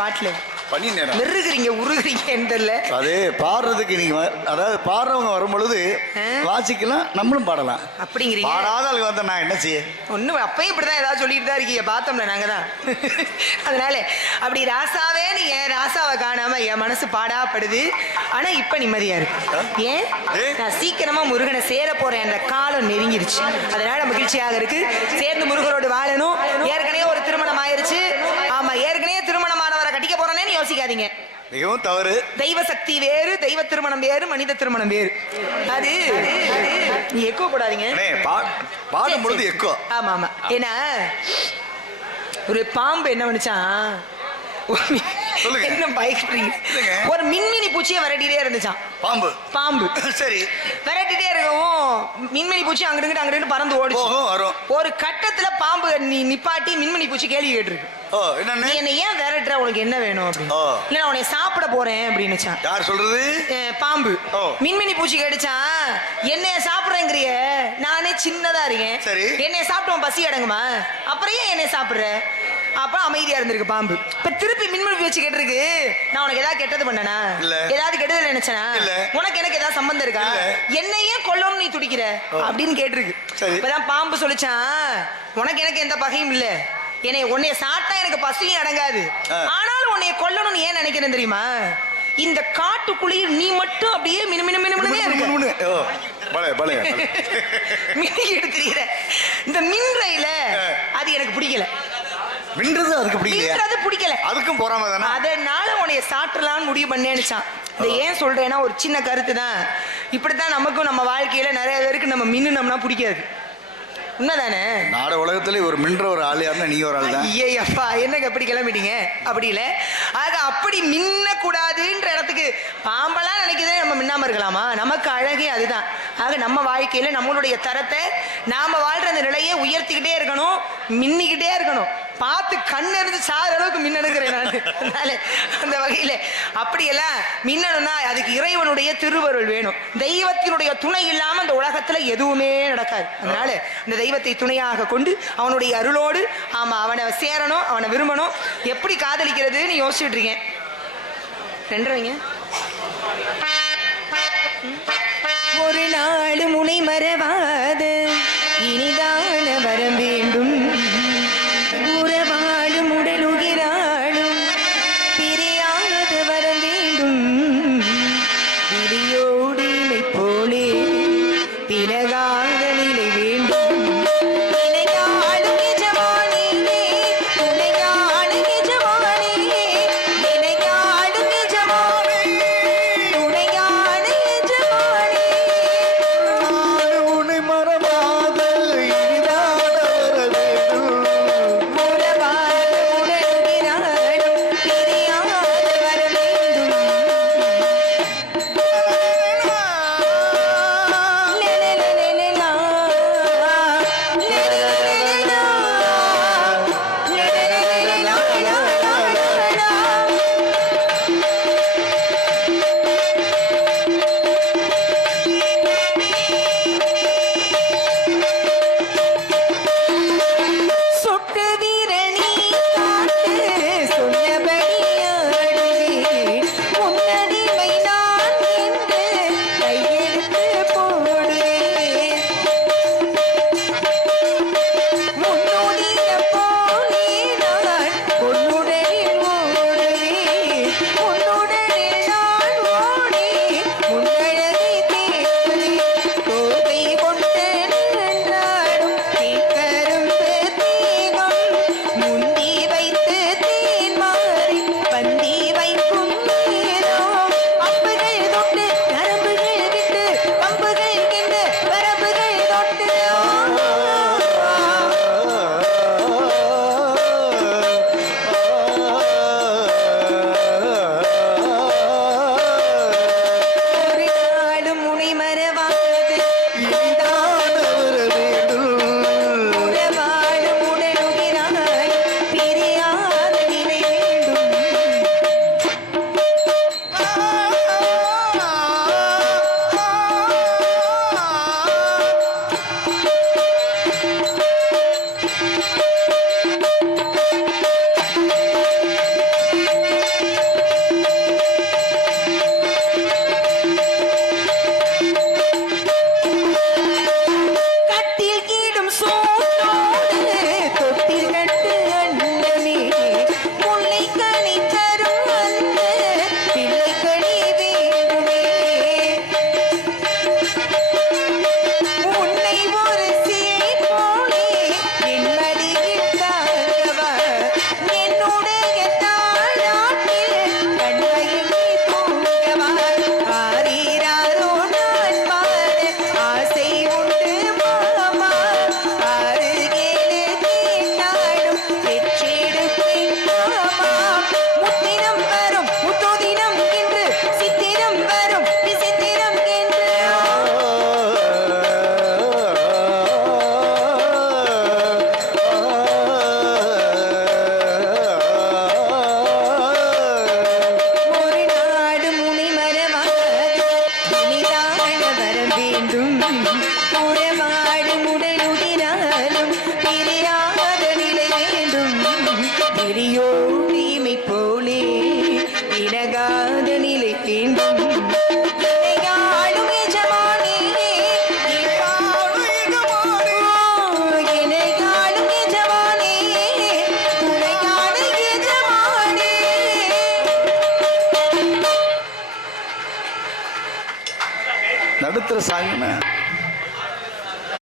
பாட்டுல மிருகிறீங்க உருகிறீங்க. அது பாடுறதுக்கு நீங்க அதாவது பாடுறவங்க வரும் பொழுது வாசிக்கலாம், நம்மளும் பாடலாம் அப்படிங்கிறீங்க. பாடாத ஆளுக்கு வந்த நான் என்ன செய்ய ஒன்னும் அப்பயும் இப்படிதான் ஏதாவது சொல்லிட்டு தான் இருக்கீங்க. பார்த்தோம்ல நாங்க தான். அதனால அப்படி ராசாவே நீங்க ராசாவை காணாம என் மனசு பாடாப்படுது. ஆனா இப்ப நிம்மதியா இருக்கு. ஏன் நான் சீக்கிரமா முருகனை சேர போறேன். அந்த காலம் நெருங்கிருச்சு. அதனால மகிழ்ச்சியாக இருக்கு. சேர்ந்து முருகனோடு வாழணும். ஏற்கனவே ஒரு திருமணம் ஆயிருச்சு. ஆமா, ஏற்கனவே திருமணமானவரை கட்டிக்க போறேன்னு யோசிக்காதீங்க. மிகவும் தவறு. தெய்வ சக்தி வேறு, தெய்வ திருமணம் வேறு, மனித திருமணம் வேறு. அது நீ எக்கோ போடாதீங்க. பாடும் பொழுது எக்கோ. ஆமா ஆமா. ஏன்னா ஒரு பாம்பு என்ன பண்ணுச்சான், என்ன பயப்படுறீங்க? ஒரு மின்மினி பூச்சியை விரட்டிட்டே இருந்துச்சான். பாம்பு பாம்பு சரி விரட்டிட்டே இருக்கவும் மின்மினி பூச்சி அங்கிட்டு அங்கிட்டு பறந்து ஓடிச்சு. ஒரு கட்டத்துல பாம்பு நிப்பாட்டி மின்மினி பூச்சி கேள்வி கேட்டிருக்கு. நீ என்ன ஏன் விரட்டுற, உனக்கு என்ன வேணும் அப்படின்னு. இல்ல நான் உன்னை சாப்பிட போறேன் அப்படின்னுச்சான். யார் சொல்றது? பாம்பு. மின்மினி பூச்சி கேட்டுச்சான், என்னைய சாப்பிடுறேங்கிறிய, நானே சின்னதா இருக்கேன், என்னைய சாப்பிட்டோம் பசி அடங்குமா, அப்புறம் ஏன் என்னைய சாப்பிடுற? அப்ப அமைதியா இருந்திருக்கு பாம்பு. இப்ப திருப்பி மின்மினி பூச்சி கேட்டிருக்கு, நான் உனக்கு ஏதாவது கெட்டது பண்ணனா, ஏதாவது கெட்டது நினைச்சனா, உனக்கு எனக்கு ஏதாவது சம்பந்தம் இருக்கா, என்னையே கொல்லணும் நீ துடிக்கிற அப்படின்னு கேட்டிருக்கு. இப்பதான் பாம்பு சொல்லிச்சான், உனக்கு எனக்கு எந்த பகையும் இல்ல, உன்னைய சாட்டா எனக்கு பசியும் அடங்காது, ஆனாலும் உன்னைய கொல்லணும்னு ஏன் நினைக்கிறேன் தெரியுமா? இந்த காட்டுக்குள்ளேயே நீ மட்டும் அப்படியே மினி எடுத்துறீங்க. இந்த மின்றையில அது எனக்கு பிடிக்கல. மின்றது அதுக்கு பிடிக்கல. அதுக்கும் போறாம தானே. அதனால உன்னைய சாப்பிடலாம்னு முடிவு பண்ணேன்னுச்சான். இதை ஏன் சொல்றேன்னா ஒரு சின்ன கருத்து தான். இப்படித்தான் நமக்கும் நம்ம வாழ்க்கையில நிறைய பேருக்கு நம்ம மின்னுனோம்னா பிடிக்காது. உண்மைதானே? நாட உலகத்துல ஒரு மின்ற ஒரு ஆள் யாருன்னா நீ ஒரு ஆள் தான். ஐயப்பா என்னங்க எப்படி கிளம்பிட்டீங்க? அப்படி இல்லை. ஆக அப்படி மின்னக்கூடாதுன்ற இடத்துக்கு பாம்பெல்லாம் நினைக்குதே நம்ம மின்னாம இருக்கலாமா? நமக்கு அழகே அதுதான். ஆக நம்ம வாழ்க்கையில நம்மளுடைய தரத்தை நாம வாழ்ற அந்த நிலையை உயர்த்திக்கிட்டே இருக்கணும், மின்னிக்கிட்டே இருக்கணும். பார்த்து கண்ணெறிந்து சார் அளவுக்கு மின்னணுங்கிறேன் நான். அதனால அந்த வகையில அப்படியெல்லாம் மின்னணும்னா அதுக்கு இறைவனுடைய திருவருள் வேணும். தெய்வத்தினுடைய துணை இல்லாம அந்த உலகத்துல எதுவுமே நடக்காது. அதனால இந்த தெய்வத்தை துணையாக கொண்டு அவனுடைய அருளோடு ஆமா அவனை சேரணும், அவனை விரும்பணும். எப்படி காதலிக்கிறதுன்னு யோசிச்சுட்டு இருக்கேன். ரெண்டுவீங்க ஒரு நாள் முனை மறவாத இனிதான வரம் வேண்டும், உறவாடும் உடலுகிறாளும் பிரியாத வரம் வேண்டும், விழியோடு இமை போலே பிறகாத நிலை வேண்டும், நினைக்காடும் எஜமானியே துணையாடும் எஜமானியே, நினைக்காடும் எஜமானே துணையாடும் எஜமானே, உன்னை மறவாத இனிதான உறவாடும் உடலுடினாலும் பிரியாத நிலை வேண்டும் பிரியோடிமை போலே இணகாத நிலை வேண்டும் இணையாடும் எஜமானே இணையாடும் எஜமானே துணையான எஜமானே நடுத்தர சாங்கின